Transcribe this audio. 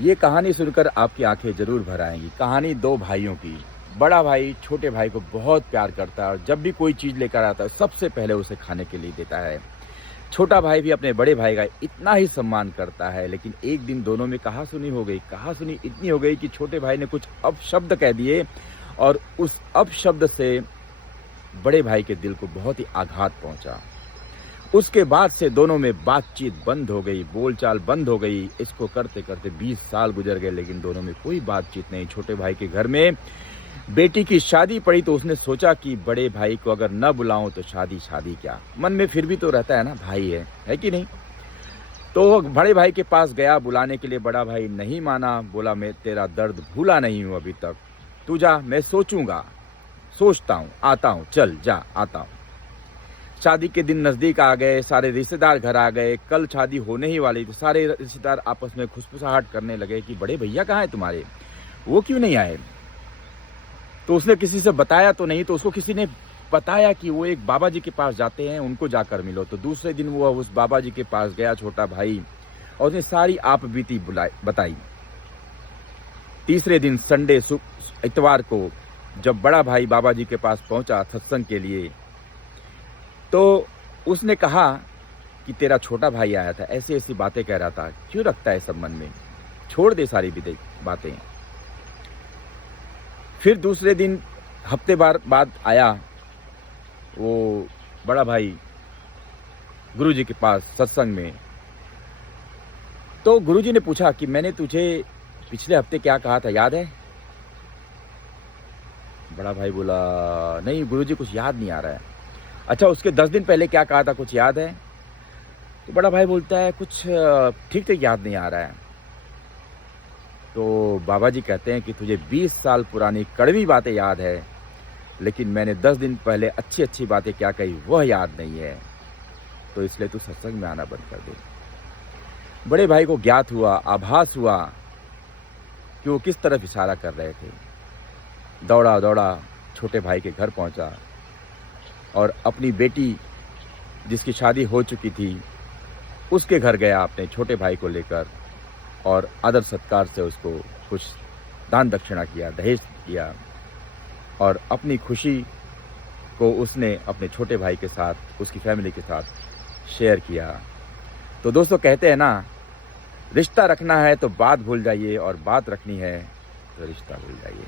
ये कहानी सुनकर आपकी आंखें जरूर भर आएंगी। कहानी दो भाइयों की। बड़ा भाई छोटे भाई को बहुत प्यार करता है और जब भी कोई चीज लेकर आता है सबसे पहले उसे खाने के लिए देता है। छोटा भाई भी अपने बड़े भाई का इतना ही सम्मान करता है, लेकिन एक दिन दोनों में कहासुनी हो गई। कहासुनी इतनी हो गई कि छोटे भाई ने कुछ अपशब्द कह दिए और उस अपशब्द से बड़े भाई के दिल को बहुत ही आघात पहुंचा। उसके बाद से दोनों में बातचीत बंद हो गई, बोलचाल बंद हो गई। इसको करते करते 20 साल गुजर गए, लेकिन दोनों में कोई बातचीत नहीं। छोटे भाई के घर में बेटी की शादी पड़ी तो उसने सोचा कि बड़े भाई को अगर न बुलाऊं तो शादी शादी क्या, मन में फिर भी तो रहता है ना, भाई है कि नहीं। तो बड़े भाई के पास गया बुलाने के लिए। बड़ा भाई नहीं माना, बोला मैं तेरा दर्द भूला नहीं हूं अभी तक, तू जा, मैं सोचूंगा, सोचता हूं, आता हूं, चल जा, आता हूं। शादी के दिन नजदीक आ गए, सारे रिश्तेदार घर आ गए। कल शादी होने ही वाली थी। सारे रिश्तेदार आपस में खुशफुसाहट करने लगे कि बड़े भैया कहाँ हैं तुम्हारे, वो क्यों नहीं आए। तो उसने किसी से बताया तो नहीं, तो उसको किसी ने बताया कि वो एक बाबा जी के पास जाते हैं, उनको जाकर मिलो। तो दूसरे दिन वो उस बाबा जी के पास गया छोटा भाई, और उसने सारी आप बीती बताई। तीसरे दिन संडे इतवार को जब बड़ा भाई बाबा जी के पास पहुंचा सत्संग के लिए, तो उसने कहा कि तेरा छोटा भाई आया था, ऐसी ऐसी बातें कह रहा था, क्यों रखता है सब मन में, छोड़ दे सारी बातें। फिर दूसरे दिन हफ्ते बाद आया वो बड़ा भाई गुरुजी के पास सत्संग में। तो गुरुजी ने पूछा कि मैंने तुझे पिछले हफ्ते क्या कहा था, याद है। बड़ा भाई बोला नहीं गुरुजी, कुछ याद नहीं आ रहा है। अच्छा, उसके 10 दिन पहले क्या कहा था, कुछ याद है। तो बड़ा भाई बोलता है कुछ ठीक ठीक याद नहीं आ रहा है। तो बाबा जी कहते हैं कि तुझे 20 साल पुरानी कड़वी बातें याद है, लेकिन मैंने 10 दिन पहले अच्छी अच्छी बातें क्या कही वह याद नहीं है, तो इसलिए तू सत्संग में आना बंद कर दे। बड़े भाई को ज्ञात हुआ, आभास हुआ कि वो किस तरफ इशारा कर रहे थे। दौड़ा दौड़ा छोटे भाई के घर पहुंचा और अपनी बेटी जिसकी शादी हो चुकी थी उसके घर गया अपने छोटे भाई को लेकर, और आदर सत्कार से उसको कुछ दान दक्षिणा किया, दहेज किया, और अपनी खुशी को उसने अपने छोटे भाई के साथ, उसकी फैमिली के साथ शेयर किया। तो दोस्तों कहते हैं ना, रिश्ता रखना है तो बात भूल जाइए, और बात रखनी है तो रिश्ता भूल जाइए।